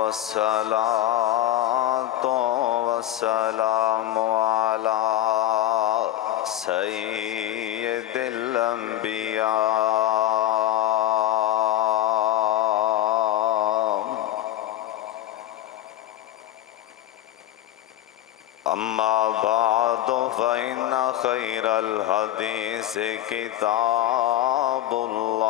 والصلاة والسلام على سيد الأنبياء. أما بعد فإن خير الحديث كتاب الله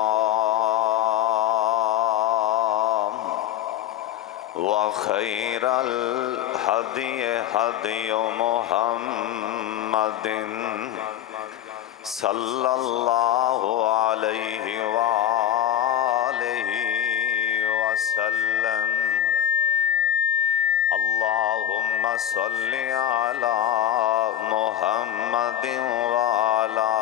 وخير الهدي هدي محمد صلى الله عليه وآله وسلم. اللهم صل على محمد وعلى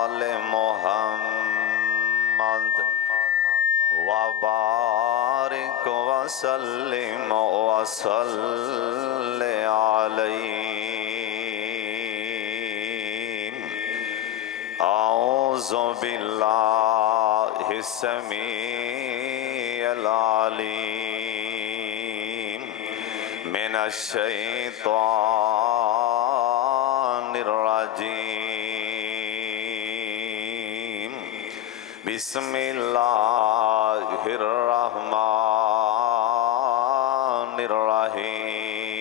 آل محمد وبارك وسلم وصل عليه. أعوذ بالله السميع العليم من الشيطان الرجيم. بسم الله الرحمن الرحيم.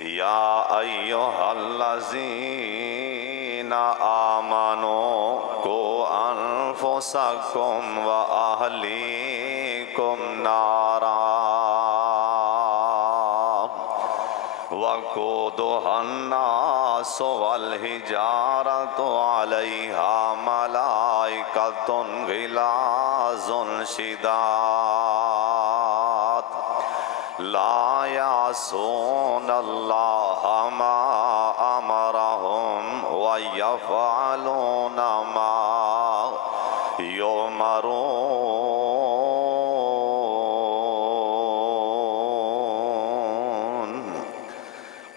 يا أيها الذين آمنوا قوا أنفسكم وأهليكم نارا وقودها الناس والحجارة عليها ملائكة غلاظ شداد لا يعصون الله ما أمرهم ويفعلون ما يؤمرون.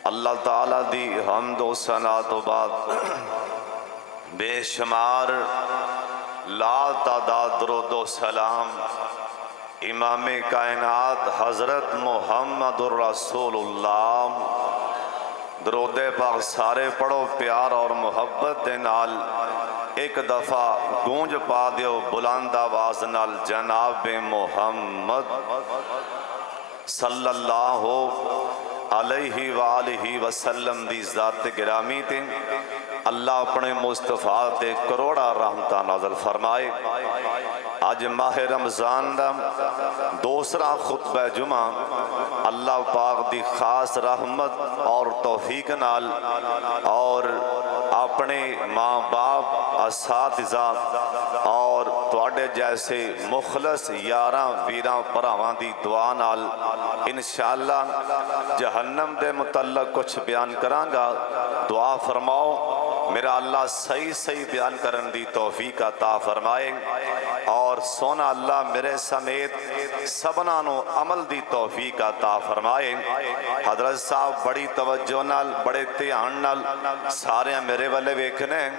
اللہ تعالیٰ دی حمد و ثنا تو بعد بے شمار لا تعداد درود و سلام امام کائنات حضرت محمد الرسول اللہ. درود پاک سارے پڑھو پیار اور محبت دے نال. ایک دفعہ گونج پا دیو بلند آواز نال جناب محمد صلی اللہ علیہ وآلہ وسلم دی ذات گرامی تے اللہ اپنے مصطفیٰ تے کروڑا رحمتہ نازل فرمائے. آج ماہ رمضان دا دوسرا خطبہ جمعہ اللہ پاک دی خاص رحمت اور توفیق نال اور اپنے ماں باپ اساتذہ اور تواڈے جیسے مخلص یاراں ویراں پراواں دی دعا نال انشاءاللہ جہنم دے متعلق کچھ بیان کرانگا. دعا فرماؤ میرا اللہ صحیح بیان کرن دی توفیق عطا فرمائے اور سونا اللہ میرے سمیت سبنا نو عمل دی توفیق عطا فرمائے. حضرت صاحب بڑی توجہ نال بڑے دھیان نال سارے میرے والے ویکھنے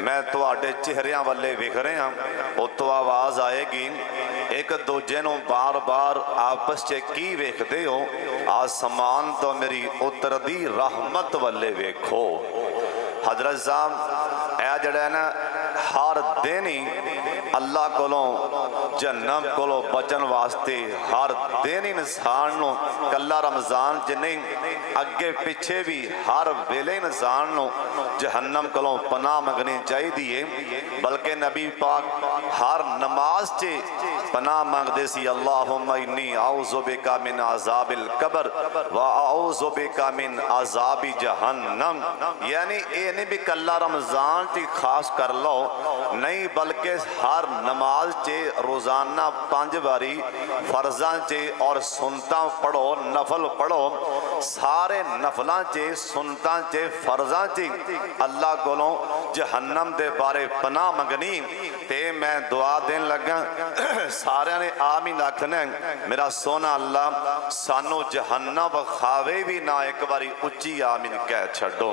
میں تواڈے چہریاں والے ویکھ رہے ہاں. او تو آواز آئے گی ایک دوجے نو بار بار آپس چے کی ویکھدے ہو. آسمان تو میری اتر دی رحمت والے ویکھو. حضرت صاحب اے جڑا ہے نا ہر دن ہی اللہ کولوں جہنم کولوں بچن واسطے ہر دن انسان نو کلا رمضان چ نہیں اگے پیچھے بھی ہر ویلے انسان نو جہنم کولوں پناہ منگنی چاہیے. بلکہ نبی پاک ہر نماز چ پناہ مانگدے سی اللہم انی اعوذ بک من عذاب القبر و اعوذ بک من عذاب جہنم. یعنی اے نہیں بھی کلا رمضان چ خاص کر لو نہیں بلکہ ہر نماز چے روزانہ 5 باری فرضاں چے اور سنتاں پڑھو نفل پڑھو. سارے نفلاں چے سنتاں چے فرضاں چے اللہ کولوں جہنم دے بارے پناہ منگنی تے میں دعا دین لگا. سارے نے آمین آکھنا میرا سونا اللہ سانو جہنم بخاوے بھی نہ ایک باری اچھی آمین کہہ چھڑو.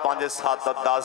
5 7 10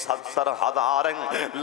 70,000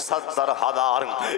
70,000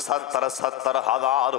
70,000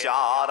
4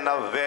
90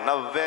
90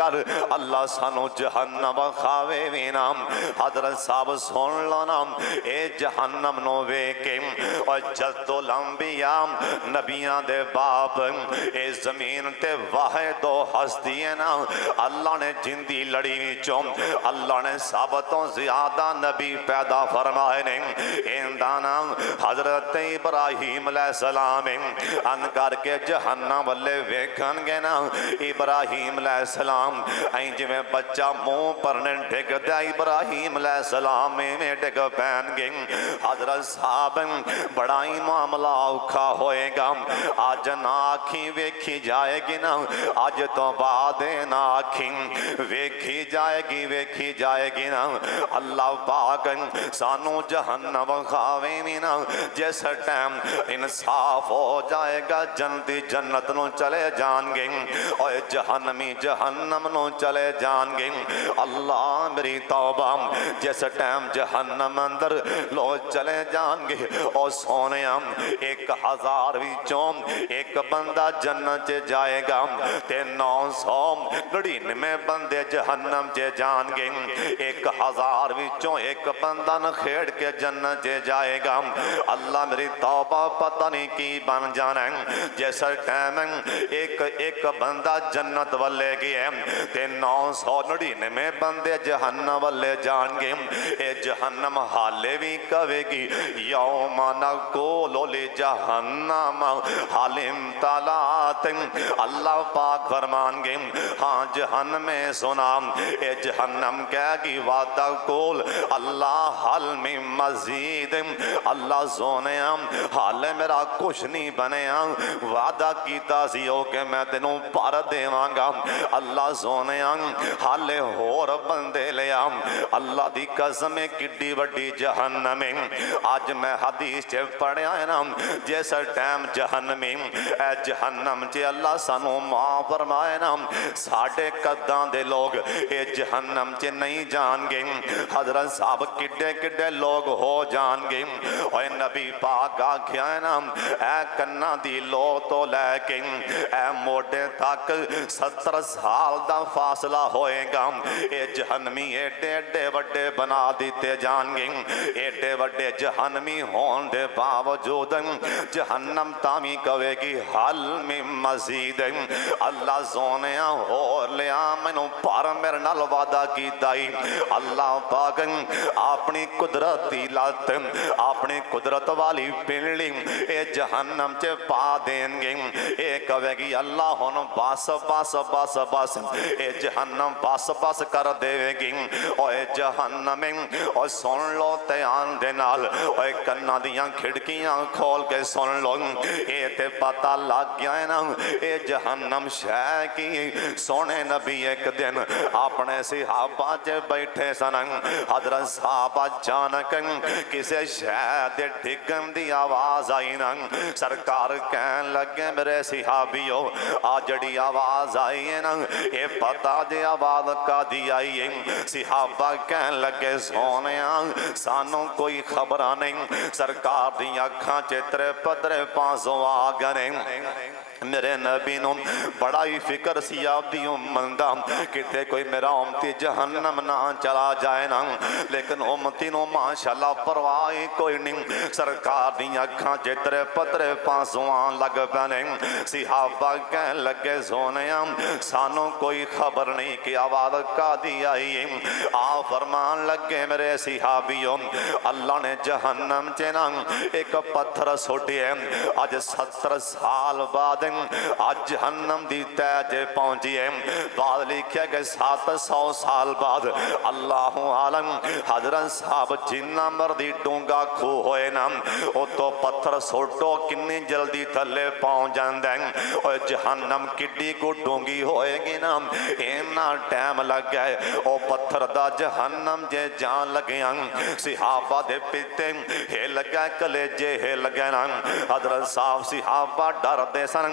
کر اللہ سانو جہنم کھاوے وی نا حضرت صاحب سن لو نا اے جہنم نو ویکھ کے اور جد الانبیاء نبیاں دے باپ اے زمین تے واحد و ہستی ہے نا اللہ نے جندی لڑی وچوں اللہ نے سب تو زیادہ نبی پیدا فرمائے نے اندانا حضرت ابراہیم علیہ السلام ان کر کے جہنم والے ویکھن گے نا ابراہیم علیہ السلام این جی میں بچہ منہ پرنے ڈگ دیا ابراہیم علیہ السلام میں ڈگ پہن گے حضرت صاحب بڑا ہی معاملہ اوکھا ہوئے گا آج نہ آنکھیں ویکھی جائے گی نا آج تو بعد نہ آنکھیں ویکھی جائے گی نا اللہ پاک سانو جہنم کھاوے بھی نا جس ٹائم انصاف ہو جائے گا جنتی جنت نو چلے جان گے اور جہنمی جہنم نو چلے جان گے اللہ میری توبہ جس ٹائم جہنم اندر لوگ چلے جان گے اور سونے ہم 1000 وچوں ایک بندہ جنت چے جائے گا تے 999 بندے جہنم چے جان گے 1000 وچوں ایک بندہ نہ کھیڑ کے جنت چے جائے گا اللہ میری توبہ پتہ نہیں کی بن جانا ہے جیسا ٹائم ایک بندہ جنت والے گئے تے 999 بندے جہنم والے جان گے اے جہنم حالے بھی کہے گی یوم نقول لجہنم حال امتلات اللہ پاک فرمان گے ہاں جہنم میں سنا اے جہنم کہے گی وعدہ کول اللہ حل میں مزید اللہ زونے حال میرا کچھ نہیں بنے وعدہ کیتا سی ہو کہ میں تینوں پر دیوانگا اللہ زونے حال ہور بندے لیا اللہ دی قسم کڈی وڈی جہنم آج میں حدیث چے پڑھیا ہے نا جیسا ٹائم جہنمی اے جہنم چے اللہ سانو ماں فرمائے نا ساڑھے قدان دے لوگ اے جہنم چے نہیں جان گے حضرت صاحب کڈے لوگ ہو جان گے اور نبی پاک آکھیا ہے نا اے کنا دی لو تو لے کے اے موڑے تک 70 سال دا فاصلہ ہوئے گا اے جہنمی ایڈے وڈے بنا دیتے جان گے ایڈے وڈے جہنمی ہون دے باوجود جہنم تامی کہے گی حل میں مزید اللہ زونیاں ہو لیا منو پار میرے نال وعدہ کی دائی اللہ پاک اپنی قدرت دی لات اپنی قدرت والی پنڈلی اے جہنم چے پا دیں گے اے کہے گی اللہ ہون باس اے جہنم باس کر دے گی اے جہنم اور سن لو تیان دے نال اے کنا دیاں کھڑکیاں کھول کے سن لو اے تے پتہ لگ گیا ہے نا اے جہنم شے کی سونے نبی ایک دن اپنے صحابہ چے بیٹھے سنن حضرت صحابہ جانک کسے شے دے ڈگن دی آواز آئی نا سرکار کہن لگے میرے صحابیوں آجڑی آواز آئی ہے نا اے پتہ دے آواز کا دی آئی ہے صحابہ کہن لگے سونیاں سانوں کوئی خبرہ نہیں سرکار دی اکھاں چترے پدرے پانسوں آگنے میرے نبی نو بڑا ہی فکر سی آپ دی امندہ کہتے کوئی میرا امتی جہنم نہ چلا جائے نا لیکن امتی نو ماشاءاللہ پرواہی کوئی نہیں سرکار دی اکھاں جترے پترے پانسوان لگ پہنے صحابہ کہن لگے سونیاں سانوں کوئی خبر نہیں کہ آواز کا دی آئی آ فرمان لگے میرے صحابیوں اللہ نے جہنم چینا ایک پتھر سوٹی ہے آج 70 سال بعد آج جہنم دی تیجے پہنچی ہے بعد لکھیا کہ 700 سال بعد اللہ عالم حضرت صاحب جنہ مردی ڈونگا کھو ہوئے نا او تو پتھر سوٹو کنی جلدی تھلے پہنچ جاندیں اور جہنم کڈی کو ڈونگی ہوئے گی نا اینا ٹائم لگ گئے او پتھر دا جہنم جے جان لگیاں صحابہ دے پیتے ہے لگا کلیجے ہے لگا نا حضرت صاحب صحابہ ڈر ਕਰਦੇ ਸਨ।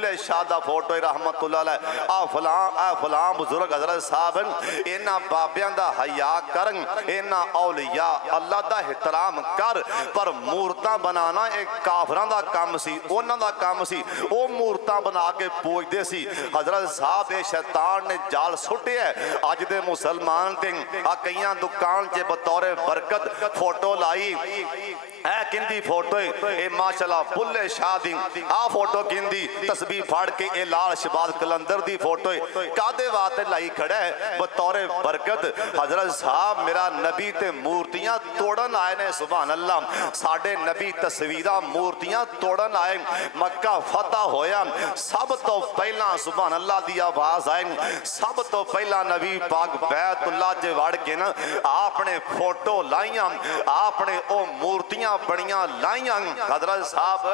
بلے شاہ دا فوٹو رحمتullah علیہ آ فلاں بزرگ حضرت صاحب اینا بابیاں دا حیا کرن اینا اولیاء اللہ دا احترام کر پر مورتاں بنانا ایک کافران دا کام سی اونا دا کام سی او مورتاں بنا کے پوچھ دے سی حضرت صاحب شیطان نے جال سٹے ہے آج دے مسلمان تے کئیاں دکان چے بطور برکت فوٹو لائی اے کندی فوٹو اے ماشاءاللہ بلے شاہ دی آ فوٹو کندی تسبیح پھاڑ کے اے لال شباز کلندر دی فوٹو کادے واتے لائی کھڑا ہے بطور برکت حضرت صاحب میرا نبی تے مورتیاں توڑن آئے نے سبحان اللہ ساڑھے نبی تصویرہ مورتیاں توڑن آئے مکہ فتح ہویا سب تو پہلا سبحان اللہ دی آواز آئے سب تو پہلا نبی پاک بیت اللہ جے وڑ کے نا آپ نے فوٹو لائیاں آپ نے او مورتیاں بڑیاں لائیاں حضرت صاحب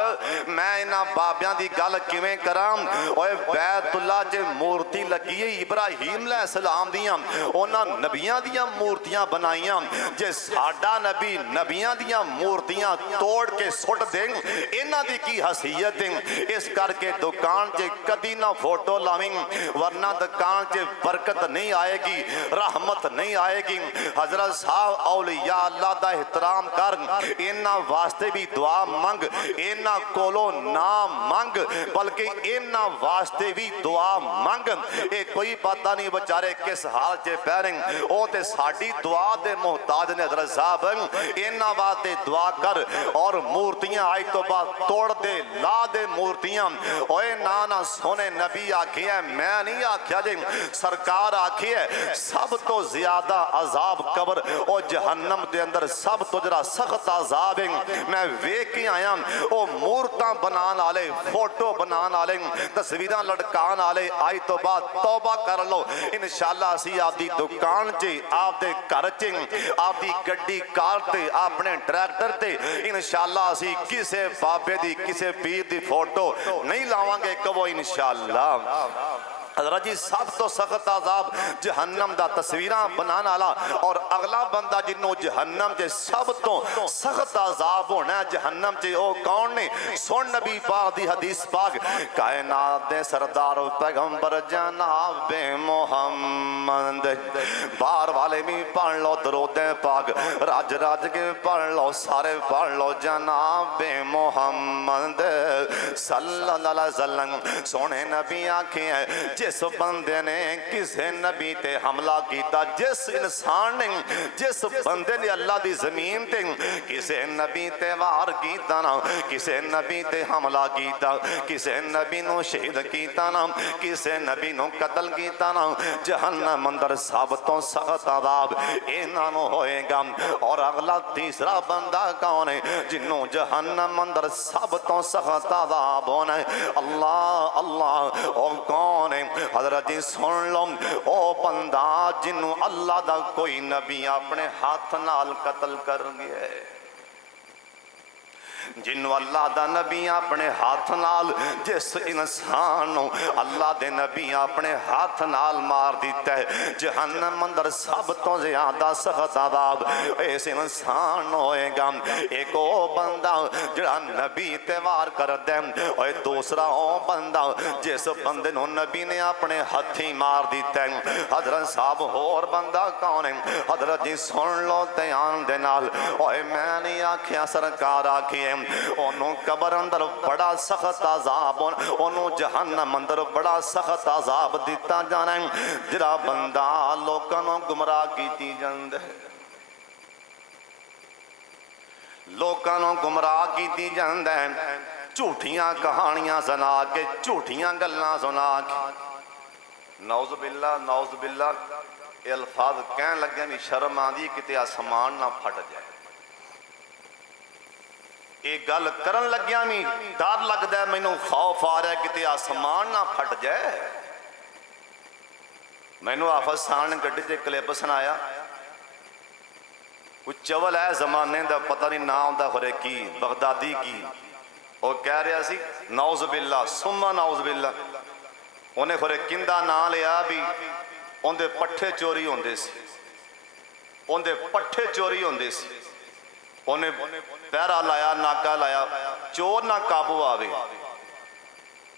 میں انہاں بابیاں دی گل کیویں کرام اوے بیت اللہ جے مورتی لگی ہے ابراہیم علیہ السلام دیاں انہاں نبیاں دیاں مورتیاں بنائیاں جے ساڈا نبی نبیاں دیاں مورتیاں توڑ کے سٹ دیں انہاں دی کی حیثیت اس کر کے دکان چے کدی نہ فوٹو لاویں ورنہ دکان چے برکت نہیں آئے گی رحمت نہیں آئے گی حضرت صاحب اولیاء اللہ دا احترام کر انہاں واسطے بھی دعا منگ انہاں کولو نہ منگ بلکہ انہاں واسطے بھی دعا منگ اے کوئی پتہ نہیں بچارے کس حال چے پیرنگ او تے ساڑی دعا دے محتاج نے حضرت صاحب انہاں واسطے دعا کر اور مورتیاں آئی تو بعد توڑ دے لا دے مورتیاں اوے نانا سونے نبی آکھی ہے میں نہیں آکھیا جے سرکار آکھی ہے سب تو زیادہ عذاب قبر او جہنم دے اندر سب تو جرا سخت عذاب میں ویکھی آیا او مورتاں بنان آلے فوٹو بنان آلے تصویران لڑکان آلے آئی تو بعد توبہ کر لو انشاءاللہ اسی آپ دی دکان چے آپ دے کرچیں آپ دی گڈی کار تے اپنے ٹریکٹر تے انشاءاللہ اسی کسے بابے دی کسے پیر دی فوٹو نہیں لاواں گے کبو انشاءاللہ حضرت جی سب تو سخت عذاب جہنم دا تصویران بنانا آلا اور اگلا بندہ جنہوں جہنم جے سب تو سخت عذاب ہونا ہے جہنم جے او کون نے سن نبی پاک دی حدیث پاک کائنات دے سردار پیغمبر جناب محمد بار والے بھی پڑھ لو درود پاک راج راج کے پڑھ لو سارے پڑھ لو جناب محمد صلی اللہ علیہ وسلم سونے نبی آنکھیں ہیں جس بندے نے کسے نبی تے حملہ کیتا جس انسان نے جس بندے نے اللہ دی زمین تے کسے نبی تے وار کیتا نا کسے نبی تے حملہ کیتا کسے نبی نو شہید کیتا نا کسے نبی نو قتل کیتا نا جہنم اندر ثابتوں سخت عذاب اینا نو ہوئے گا اور اگلا تیسرا بندہ کون ہے جنہوں جہنم اندر ثابتوں سخت عذاب ہونا ہے اللہ اللہ اور کون ہے حضرت جی سن لو او بندہ جنہوں اللہ دا کوئی نبی اپنے ہاتھ نال قتل کر گئے جنہوں اللہ دا نبی اپنے ہاتھ نال جس انسان اللہ دے نبی اپنے ہاتھ نال مار دیتا ہے جہنم اندر سب تو زیادہ سخت عذاب اس انسان ہوئے گا ایک او بندہ جڑا نبی تیوار کر دے اور دوسرا او بندہ جس بندے نو نبی نے اپنے ہاتھی مار دیتا ہے حضرت صاحب اور بندہ کون ہے حضرت جی سن لو تیان دے نال اور میں نہیں آکھیا سرکار آکھی ہے انہوں قبر اندر بڑا سخت عذاب انہوں جہنم اندر بڑا سخت عذاب دیتا جانا ہے جرا بندہ لوکانوں گمراہ کیتی جاند ہے لوکانوں گمراہ کیتی جاند ہے جھوٹیاں کہانیاں سنا کے جھوٹیاں گلاں سنا کے نعوذ باللہ یہ الفاظ کہن لگے میں شرم آندی کتے آسمان نہ پھٹ جائے ایک گل کرن لگیا میں ڈر لگدا ہے مینوں خوف آ رہا ہے کتے آسمان نہ پھٹ جائے مینوں آفت سان نے گڈی تے کلپ سنایا کچھ چول ہے زمانے دا پتہ نہیں نام دا خورے کی بغدادی کی وہ کہہ رہا سی نعوذ باللہ سمہ نعوذ باللہ انہیں خورے کندہ نہ لیا بھی ان دے پٹھے چوری ہوندے سی ان دے پٹھے چوری ہوندے سی انہیں پیرا لایا ناکا لایا چور نہ قابو آوے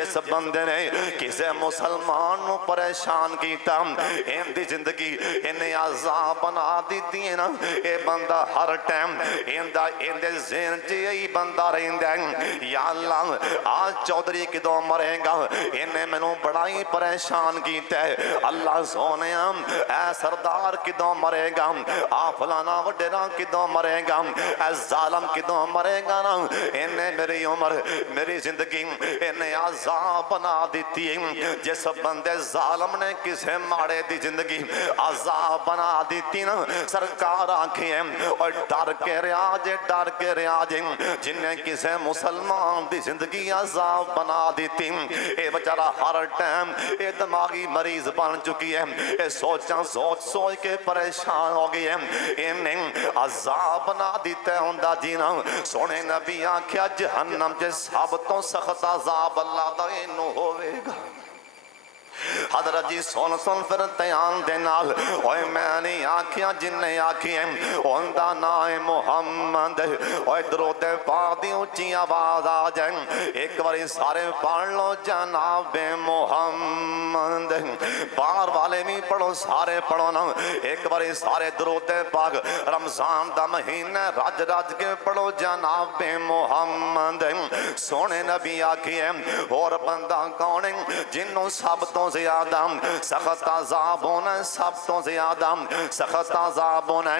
جس بندے نے کسے مسلمان نو پریشان کیتا ان دی زندگی انہیں عذاب بنا دیتی ہے نا اے بندہ ہر ٹائم ان دے ذہن چ یہی بندہ رہندا ہے یا اللہ آج چودھری کدوں مرے گا انہیں مینوں بڑا ہی پریشان کیتا ہے اللہ سونیا اے سردار کدوں مرے گا آ فلانا وڈیرا کدوں مرے گا اے ظالم کدوں مرے گا نا انہیں میری عمر میری زندگی انہیں عذاب بنا دیتی ہے جس بندے ظالم نے کسے ماڑے دی زندگی عذاب بنا دیتی نا سرکار آنکھیں اور ڈر کے ریاجے ڈر کے ریاجے جنہیں کسے مسلمان دی زندگی عذاب بنا دیتی اے بچارہ ہر ٹائم اے دماغی مریض بن چکی ہے اے سوچاں سوچ سوچ کے پریشان ہو گئی ہے انہیں عذاب بنا دیتے ہوندہ جینا سونے نبی آنکھیا جہنم جے سب تو سخت عذاب اللہ دا انہوں ہوئے گا حضرت جی سن پھر تیان دے نال اوے میں نہیں آکھیاں جن نے آکھیاں اوندا نام محمد اوے درود پاک دی اونچی آواز آ جائے ایک باری سارے پڑھ لو جناب محمد باہر والے بھی پڑھو سارے پڑھو نا ایک باری سارے درود پاک رمضان دا مہینہ رج رج کے پڑھو جناب محمد سونے نبی آکھیے اور بندہ کون جنوں سب تو زیادہ سخت عذاب ہونا سب تو زیادہ سخت عذاب ہونا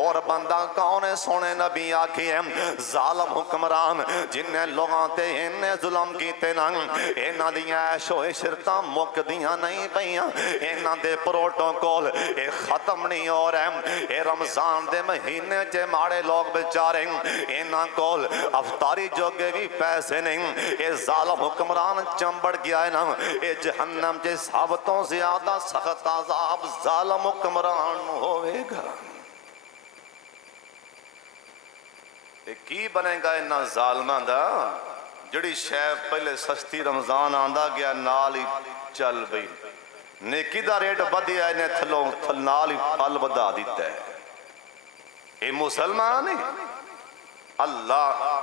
اور بندہ کون ہے سونے نبی آکھیے ظالم حکمران جنہیں لوگاں تے انہیں ظلم کیتے نا انہاں دیاں عیش و عشرتاں مک دیاں نہیں پیاں انہاں دے پروٹوکول اے ختم نہیں ہو رہے اے رمضان دے مہینے چے ماڑے لوگ بیچارے انہاں کول افطاری جوگے بھی پیسے نہیں اے ظالم حکمران چمبڑ گیا ہے نا اے جہنم جے سب تو زیادہ سخت عذاب ظالم حکمران ہوئے گا کی بنے گا انہاں ظالمان دا جڑی شیف پہلے سستی رمضان آندہ گیا نال ہی چل بئی نیکی دا ریٹ بدی آئے نے تھلوں نال ہی پھل بدا دیتا ہے اے مسلمان ہے اللہ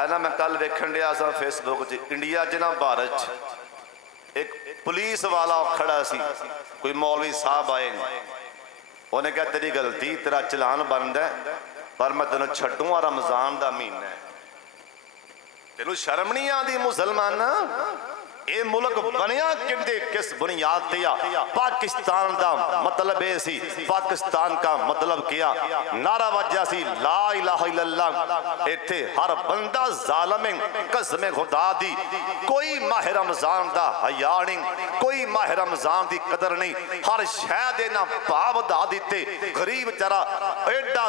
اینا میں کل ویکھن دیا سا فیس بک جی انڈیا جنا بھارت ایک پولیس والا کھڑا سی کوئی مولوی صاحب آئے انہیں کہا تیری غلطی تیرا چلان بند ہے پر میں تینوں چھٹوں رمضان دا مہینہ ہے تینوں شرم نہیں آدھی مسلمان اے ملک بنیا کندے کس بنیاد دیا پاکستان دا مطلب ایسی پاکستان کا مطلب کیا نعرہ وجہ سی لا الہ الا اللہ ایتھے ہر بندہ ظالم قسم خدا دی کوئی ماہ رمضان دا حیا نہیں کوئی ماہ رمضان دی قدر نہیں ہر شے دے نا پاو دا دیتے غریب چارہ ایڈا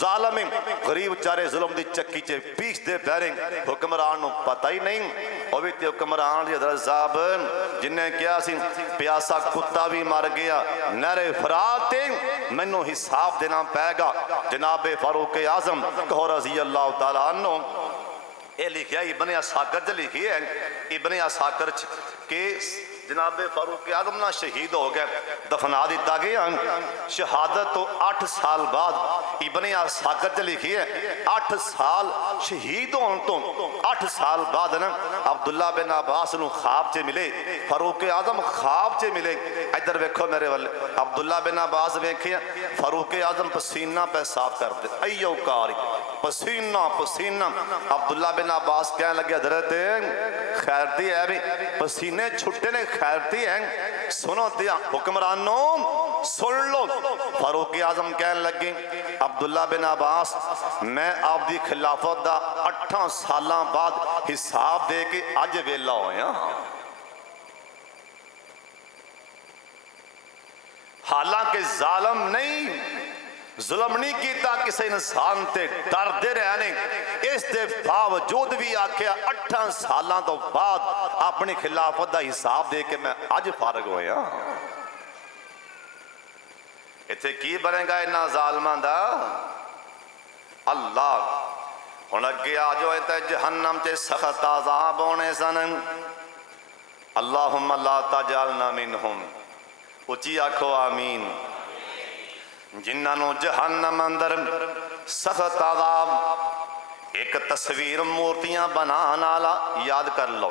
ظالم غریب چارے ظلم دی چکی چے پیچ دے بیرنگ حکمرانوں پتہ ہی نہیں اور بھی تے حکمران حضرت صاحب جنہیں کیا سی پیاسا کتا بھی مر گیا نہر فرات تے منو حساب دینا پے گا جناب فاروق اعظم کہو رضی اللہ تعالیٰ عنہ اے لکھیا ابن عساکر جو لکھی ہے ابن عساکر کہ جناب فاروق اعظم نہ شہید ہو گئے دفنا دیتا گیا شہادت تو 8 سال بعد ابن عساکر جو لکھی ہے 8 سال شہید ہون تو 8 سال بعد نا عبداللہ بن عباس نو خواب چے ملے فاروق اعظم خواب چے ملے ادھر ویکھو میرے والے عبداللہ بن عباس ویکھے فاروق اعظم پسینہ پہ صاف کر دے ایو کاری پسینہ پسینہ عبداللہ بن عباس کہنے لگے حضرت خیرتی ہے بھی پسینے چھٹے نے خیرتی ہیں سنو دیا حکمرانوں سن لو فاروق اعظم کہنے لگے عبداللہ بن عباس میں آپ دی خلافت دا 8 سالاں بعد حساب دے کے اج ویلا ہویا حالانکہ ظالم نہیں ظلم نہیں کیتا کسی انسان تے ڈر دے رہنے اس دے باوجود بھی آکھیا 8 سالاں تو بعد اپنی خلافت دا حساب دے کے میں اج فارغ ہویا ایتھے کی بنے گا انہاں ظالمان دا اللہ ہن اگے آ جو تے جہنم تے سخت عذاب ہونے سن اللہم لا تجعلنا منہم اچھی آکھو آمین جنہاں جہنم اندر سخت عذاب ایک تصویر مورتیاں بنانا لا یاد کر لو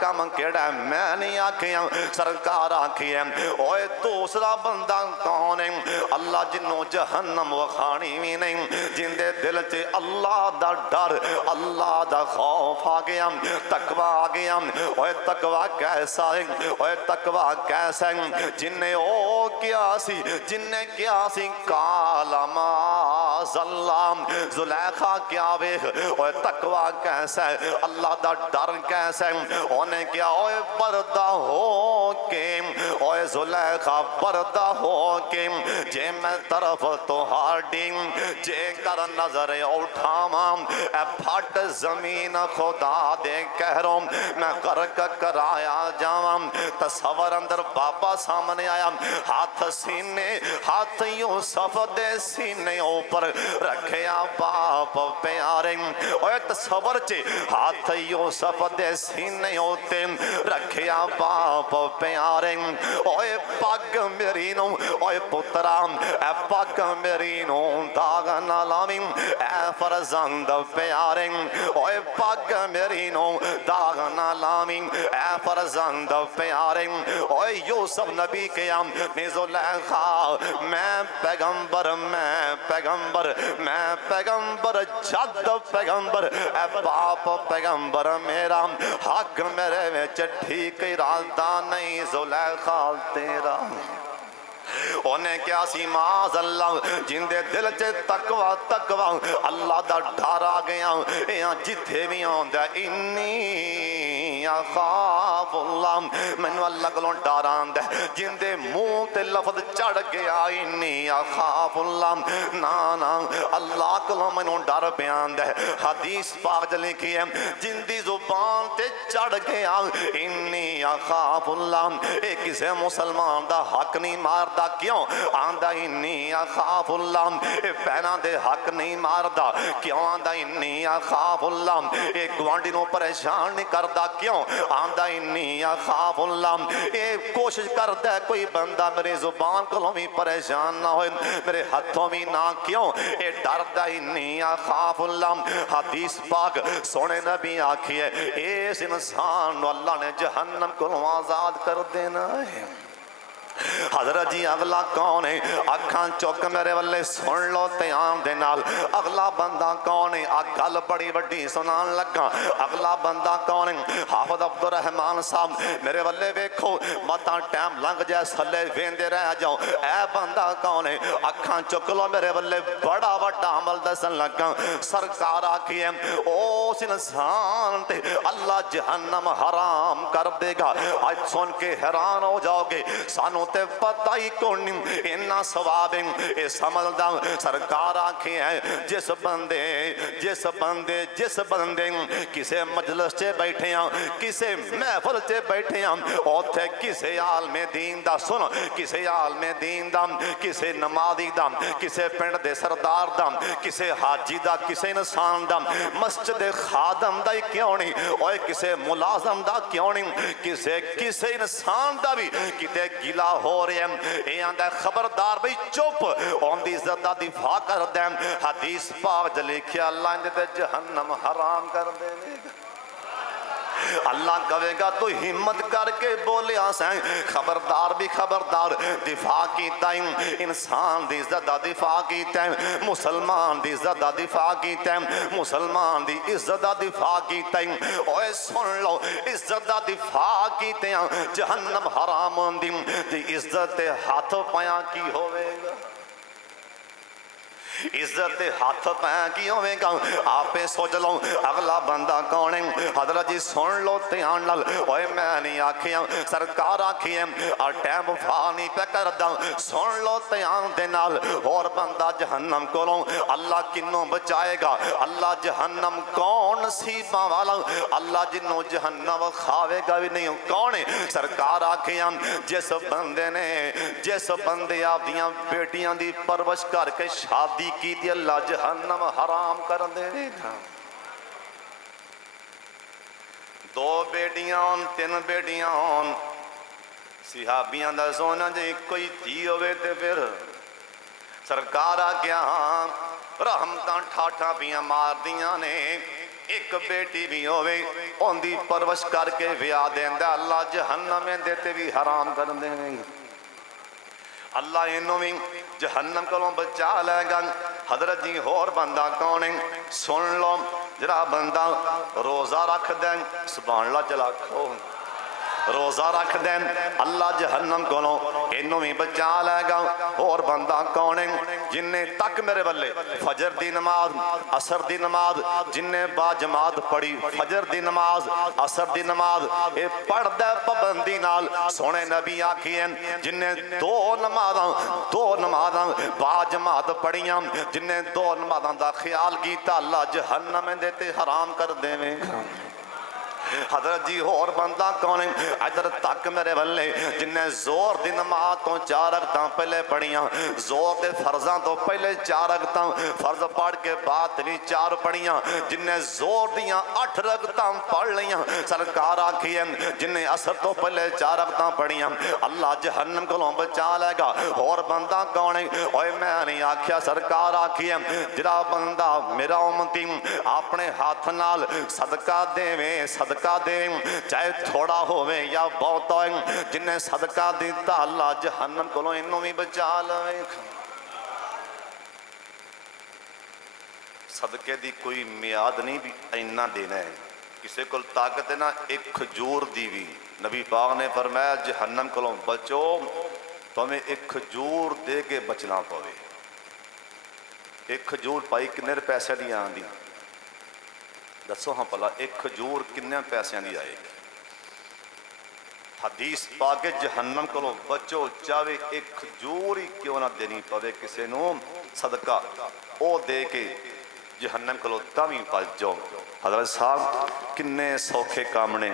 کم کیڑا ہے؟ میں نہیں آکھیا، سرکار آکھی ہے اوے دوسرا بندہ کون ہے؟ اللہ جنوں جہنم وکھانی بھی نہیں، جن دے دل چ اللہ دا ڈر، اللہ دا خوف آ گیا، تقوی آ گیا۔ اوے تقوی کیسا ہے؟ اوے تقوی کیسا ہے؟ جن نے او کیا سی، جن نے کیا سی کالا معاذ اللہ، زلیخا کیا ویکھ، اوے تقوی کیسا ہے؟ اللہ دا ڈر کیسا ہے؟ اونے کیا اوے بردہ ہو کے، اوے زلیخا بردہ ہو کے، جے میں طرف تو ہارڈی جے کر نظر اٹھاواں، اے پھٹ زمین خدا دے کہروں میں غرق کرایا جاواں۔ تصور اندر بابا سامنے آیا، ہاتھ سینے، ہاتھ یوسف دے سینے اوپر رکھیا باپ پیارے، اوے تصور چے ہاتھ یوسف دے سینے ہوتے رکھیا باپ پیارے، اوے پگ میری نو، اوے پترام اے پگ میری نو داغ نہ لاویں، اے فرزند پیارے، اوے پگ میری نو داغ نہ لاویں، اے فرزند پیارے، اوے یوسف نبی کیا زلیخا میں پیغمبر، میں پیغمبر، میں پیغمبر، جد پیغمبر، اے باپ پیغمبر میرا، حق میرے وچ ٹھیک ارادہ نہیں زلیخا تیرا۔ انہیں کیا سی معاذ اللہ، جن دے دل چے تقوی تقوی اللہ دا ڈر آ گیا، یہاں جتھے بھی آندا انی اخاف اللہ، مینوں اللہ کولوں ڈر آندا، جن دے منہ تے لفظ چڑھ گیا انی اخاف اللہ، نا نا اللہ کولوں مینوں ڈر پیا آندا، حدیث پاک چ لکھی ہے جن دی زبان تے چڑھ گیا انی اخاف اللہ، اے کسے مسلمان دا حق نہیں ماردا، کیوں آندا انی اخاف اللہ، اے پینا دے حق نہیں ماردا، کیوں آندا انی اخاف اللہ، اے گوانڈی نو پریشان نہیں کردا، کیوں آندا انی اخاف اللہ، اے کوشش کردا ہے کوئی بندہ میرے زبان کولوں بھی پریشان نہ ہوئے، میرے ہاتھوں بھی نہ، کیوں اے ڈردا انی اخاف اللہ۔ حدیث پاک سونے نبی آکھی ہے اس انسان نو اللہ نے جہنم کولوں آزاد کر دینا ہے۔ حضرت جی اگلا کون ہے؟ اکھاں چوک میرے والے سن لو تیام دے نال، اگلا بندہ کون ہے؟ گل بڑی وڈی سنان لگا، اگلا بندہ کون ہے؟ حافظ عبد الرحمان صاحب میرے والے ویکھو، متا ٹائم لنگ جائے سلے ویندے رہ جاؤ، اے بندہ کون ہے؟ اکھاں چک لو میرے والے، بڑا وڈا عمل دسن لگا، سرکار آکھی ہے اس انسان تے اللہ جہنم حرام کر دے گا۔ آج سن کے حیران ہو جاؤ گے، سانو تے پتہ ہی کون انہا ثواب اے سمجھدا، سرکار آنکھیں ہے جس بندے کسے مجلس چے بیٹھے ہیں، کسے محفل چے بیٹھے ہیں، اوتھے کسے عالم دین دا، سن کسے عالم دین دا، کسے نمازی دا، کسے پنڈ دے سردار دا، کسے حاجی دا، کسے انسان دا، مسجد خادم دا ہی کیوں نہیں، اوے کسے ملازم دا کیوں نہیں، کسے انسان دا بھی کتے گلا ہو رہے ہیں، یہ آندہ خبردار بھئی چپ، ان دی عزت دا دفاع کر دیں، حدیث پاک جلی کیا اللہ اندے جہنم حرام کر دے گا۔ اللہ کہے گا تو ہمت کر کے بولے آسائیں، خبردار بھی خبردار، دفاع کیتا ہے، انسان دی عزت دا دفاع کیتا ہے، مسلمان دی عزت دا دفاع کیتا ہے، مسلمان دی عزت دا دفاع کیتا ہے، اوے سن لو عزت دا دفاع کیتے ہیں، جہنم حرام دی عزت ہاتھ پایا کی ہوئے گا، عزت ہاتھ پایا کی ہوئے گا۔ آپ سوچ لو اگلا بندہ کون ہے؟ حضرت جی سن لو تیان نال، اوے میں نہیں آکھیا، سرکار آکھی ہے اور ٹائم فانی پہ کردہ، سن لو تیان دے نال، اور بندہ جہنم کولوں اللہ کنوں بچائے گا، اللہ جہنم کون سیبا والا، اللہ جنوں جہنم کھاوے گا بھی نہیں، کون ہے؟ سرکار آکھی ہے جس بندے آپ دیاں بیٹیاں دی پرورش کر کے شادی کی دی اللہ جہنم حرام کر دے گا۔ دو بیٹیاں 3 بیٹیاں صحابیاں دا سونا جی کوئی تھی ہوئے تے پھر سرکار آ گیا رحمتاں ٹھاٹھاں پیاں مار دیاں نے، ایک بیٹی بھی ہوے ان دی پرورش کر کے ویاہ دیندا اللہ جہنم دے تے بھی حرام کر دے اللہ انہوں بھی جہنم کو بچا لے گا حضرت جی اور بندہ کون ہے سن لو جڑا بندہ روزہ رکھ دیں سبحان اللہ چلا کھو روزہ رکھ دیں اللہ جہنم کو انہوں بھی بچا لے گا اور بندہ کون ہے جن نے تک میرے بلے فجر دی نماز عصر دی نماز جن نے با جماعت پڑھی فجر دی نماز عصر دی نماز اے پڑھ دے پابندی نال سونے نبی آکھیں جن نے دو نمازاں با جماعت پڑھیاں جن نے دو نمازاں دا خیال کیتا اللہ جہنم دیتے حرام کر دے میں حضرت جی اور بندہ کون ہے ادھر تک میرے بلے جن نے زور دی نماز تو 4 رکعتاں پہلے پڑھیاں زور دے فرضاں تو پہلے 4 رکعتاں فرض پڑھ کے بعد بھی 4 پڑھیاں جن نے زور دیاں 8 رکعتاں پڑھ لیاں سرکار آکھیں جن نے عصر تو پہلے 4 رکعتاں پڑھیاں اللہ جہنم کو بچا لے گا اور بندہ کون ہے اوے میں نہیں آکھیا سرکار آکھیں جڑا بندہ میرا امتی اپنے ہاتھ نال صدقہ دیویں صدقہ دیں چاہے تھوڑا ہوئے یا بہت ہوئے جن نے صدقہ دیتا اللہ جہنم کو انہوں بھی بچا لے صدقے دی کوئی میاد نہیں بھی اینا دینا ہے کسے کو طاقت ہے نا ایک کھجور دی بھی نبی پاک نے فرمایا جہنم کو بچو تو ہمیں ایک کھجور دے کے بچنا پوے ایک کھجور پائی کنے پیسے دی آن دی دسو ہاں پلا ایک کھجور کنے پیسے دی آئے گی حدیث پاکے جہنم کو بچو چاہے ایک کھجور ہی کیوں نہ دینی پوے کسے نو صدقہ او دے کے جہنم کو تاویں پاس جو حضرت صاحب کنے سوکھے کامنے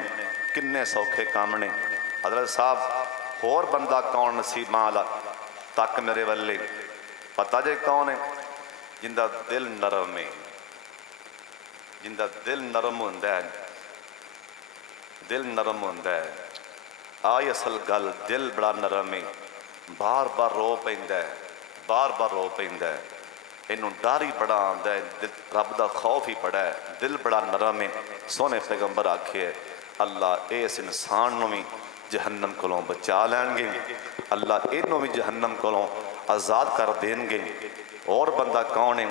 حضرت صاحب اور بندہ کون نصیب مالا تک میرے والے پتہ جے کون ہے جندہ دل نرم ہے جندہ دل نرم ہوندہ ہے آئی اصل گل دل بڑا نرم ہے بار بار رو پہندہ ہے انہوں ڈاری بڑا آندہ ہے رب دا خوف ہی بڑا ہے دل بڑا نرم ہے سونے پیغمبر آکھے اللہ اس انسان نو بھی جہنم کو بچا لین گے اللہ انہوں بھی جہنم کو آزاد کر دین گے اور بندہ کون ہے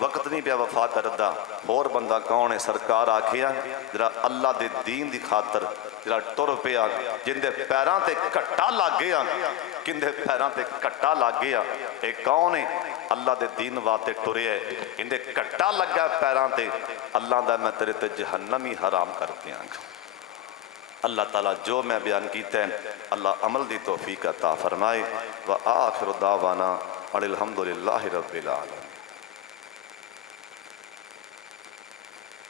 وقت نہیں پیا وفا کردہ اور بندہ کون ہے سرکار آکھیا جرا اللہ دے دین دی خاطر جرا ٹر پیا جن دے پیران تے کٹا لگ گیا کن دے پیران تے کٹا لگ گیا اے کون ہے اللہ دے دین واتے ٹرے ہے ان دے کٹا لگ گیا پیران تے اللہ دا میں تیرے تے جہنم ہی حرام کر دیا اللہ تعالیٰ جو میں بیان کیتے ہیں اللہ عمل دی توفیق عطا فرمائے وآخر دعوانا الحمدللہ رب العالمین